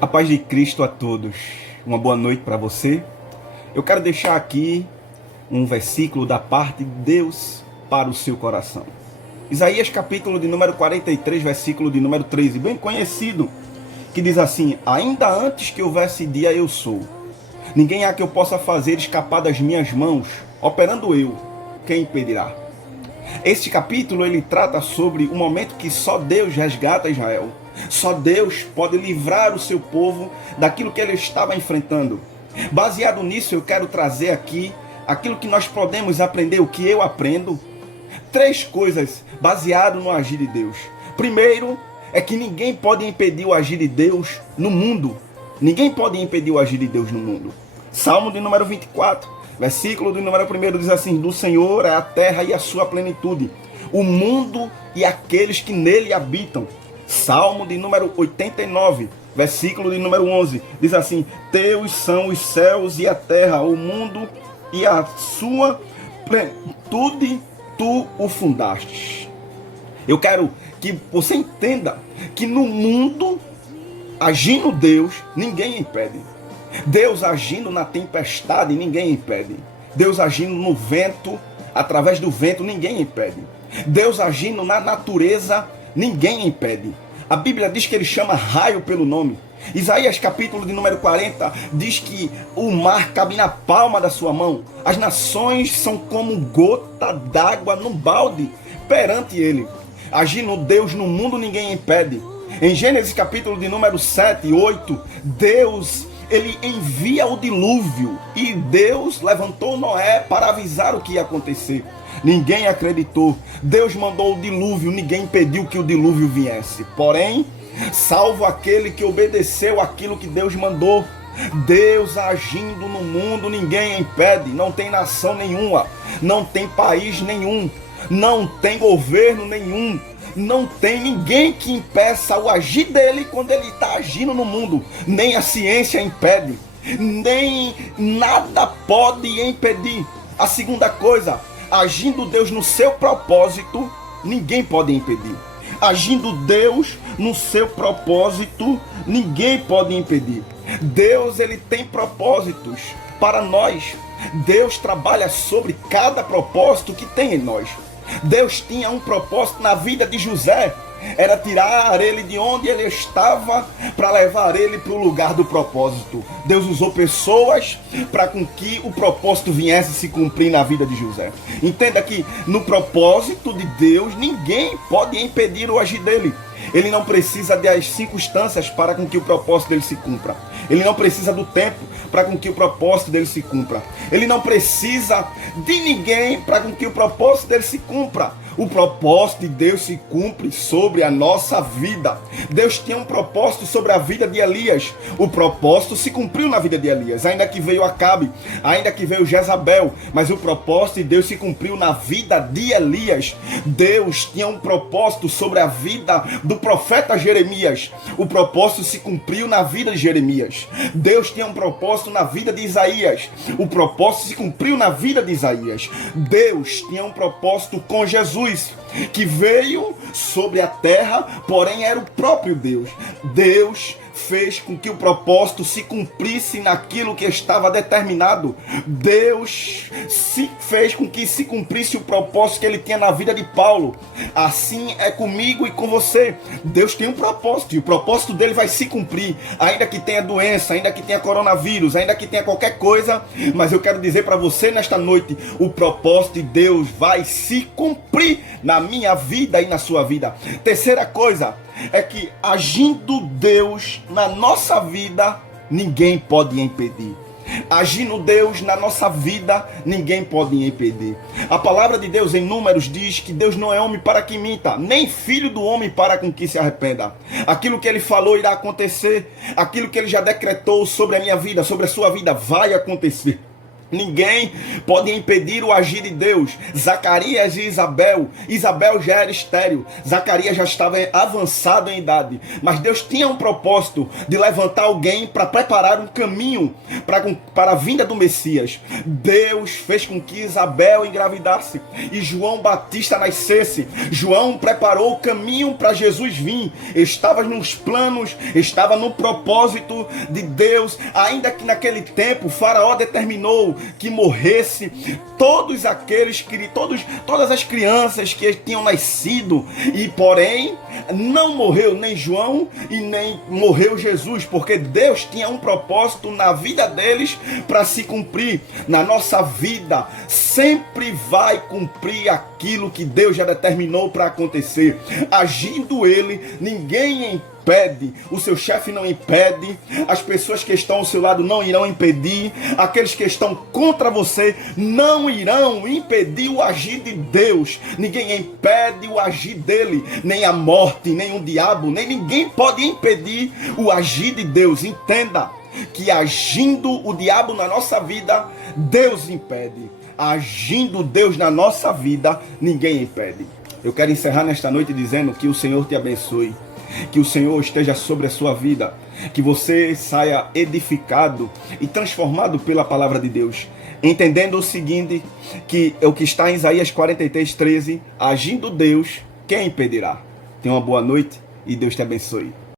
A paz de Cristo a todos. Uma boa noite para você. Eu quero deixar aqui um versículo da parte de Deus para o seu coração. Isaías capítulo de número 43, versículo de número 13, bem conhecido, que diz assim: ainda antes que houvesse dia eu sou. Ninguém há que eu possa fazer escapar das minhas mãos. Operando eu, quem impedirá? Este capítulo ele trata sobre o momento que só Deus resgata Israel. Só Deus pode livrar o seu povo daquilo que ele estava enfrentando. Baseado nisso, eu quero trazer aqui aquilo que nós podemos aprender, o que eu aprendo. 3 coisas baseado no agir de Deus. Primeiro, é que ninguém pode impedir o agir de Deus no mundo. Ninguém pode impedir o agir de Deus no mundo. Salmo de número 24, versículo de número 1 diz assim: do Senhor é a terra e a sua plenitude, o mundo e aqueles que nele habitam. Salmo de número 89, versículo de número 11, diz assim: teus são os céus e a terra, o mundo e a sua plenitude, tu o fundaste. Eu quero que você entenda que no mundo, agindo Deus, ninguém impede. Deus agindo na tempestade, ninguém impede. Deus agindo no vento, através do vento, ninguém impede. Deus agindo na natureza, ninguém impede. A Bíblia diz que ele chama raio pelo nome. Isaías capítulo de número 40 diz que o mar cabe na palma da sua mão. As nações são como gota d'água num balde perante ele. Agindo Deus no mundo, ninguém impede. Em Gênesis capítulo de número 7 e 8, Deus ele envia o dilúvio e Deus levantou Noé para avisar o que ia acontecer. Ninguém acreditou. Deus mandou o dilúvio, ninguém impediu que o dilúvio viesse. Porém, salvo aquele que obedeceu aquilo que Deus mandou. Deus agindo no mundo, ninguém impede. Não tem nação nenhuma, não tem país nenhum, não tem governo nenhum, não tem ninguém que impeça o agir dele quando ele está agindo no mundo. Nem a ciência impede, nem nada pode impedir. A segunda coisa, agindo Deus no seu propósito, ninguém pode impedir. Agindo Deus no seu propósito, ninguém pode impedir. Deus ele tem propósitos para nós. Deus trabalha sobre cada propósito que tem em nós. Deus tinha um propósito na vida de José. Era tirar ele de onde ele estava para levar ele para o lugar do propósito. Deus usou pessoas para com que o propósito viesse se cumprir na vida de José. Entenda que no propósito de Deus ninguém pode impedir o agir dele. Ele não precisa das circunstâncias para com que o propósito dele se cumpra. Ele não precisa do tempo para com que o propósito dele se cumpra. Ele não precisa de ninguém para com que o propósito dele se cumpra. O propósito de Deus se cumpre sobre a nossa vida. Deus tinha um propósito sobre a vida de Elias. O propósito se cumpriu na vida de Elias. Ainda que veio Acabe, ainda que veio Jezabel, mas o propósito de Deus se cumpriu na vida de Elias. Deus tinha um propósito sobre a vida do profeta Jeremias. O propósito se cumpriu na vida de Jeremias. Deus tinha um propósito na vida de Isaías. O propósito se cumpriu na vida de Isaías. Deus tinha um propósito com Jesus, que veio sobre a terra, porém era o próprio Deus. Deus fez com que o propósito se cumprisse naquilo que estava determinado. Deus fez com que se cumprisse o propósito que ele tinha na vida de Paulo. Assim é comigo e com você. Deus tem um propósito e o propósito dele vai se cumprir, ainda que tenha doença, ainda que tenha coronavírus, ainda que tenha qualquer coisa. Mas eu quero dizer para você nesta noite, o propósito de Deus vai se cumprir na minha vida e na sua vida. Terceira coisa é que agindo Deus na nossa vida, ninguém pode impedir. Agindo Deus na nossa vida, ninguém pode impedir. A palavra de Deus em Números diz que Deus não é homem para que minta, nem filho do homem para com que se arrependa. Aquilo que ele falou irá acontecer. Aquilo que ele já decretou sobre a minha vida, sobre a sua vida, vai acontecer. Ninguém pode impedir o agir de Deus. Zacarias e Isabel. Isabel já era estéril. Zacarias já estava avançado em idade. Mas Deus tinha um propósito de levantar alguém para preparar um caminho para a vinda do Messias. Deus fez com que Isabel engravidasse e João Batista nascesse. João preparou o caminho para Jesus vir. Estava nos planos, estava no propósito de Deus. Ainda que naquele tempo o faraó determinou que morresse todas as crianças que tinham nascido, e porém não morreu nem João e nem morreu Jesus, porque Deus tinha um propósito na vida deles para se cumprir. Na nossa vida sempre vai cumprir aquilo que Deus já determinou para acontecer. Agindo Ele, ninguém impede, o seu chefe não impede, as pessoas que estão ao seu lado não irão impedir, aqueles que estão contra você não irão impedir o agir de Deus. Ninguém impede o agir dele, nem a morte, nem o diabo, nem ninguém pode impedir o agir de Deus. Entenda que agindo o diabo na nossa vida, Deus impede. Agindo Deus na nossa vida, ninguém impede. Eu quero encerrar nesta noite dizendo que o Senhor te abençoe, que o Senhor esteja sobre a sua vida, que você saia edificado e transformado pela palavra de Deus, entendendo o seguinte, que é o que está em Isaías 43:13, agindo Deus, quem impedirá? Tenha uma boa noite e Deus te abençoe.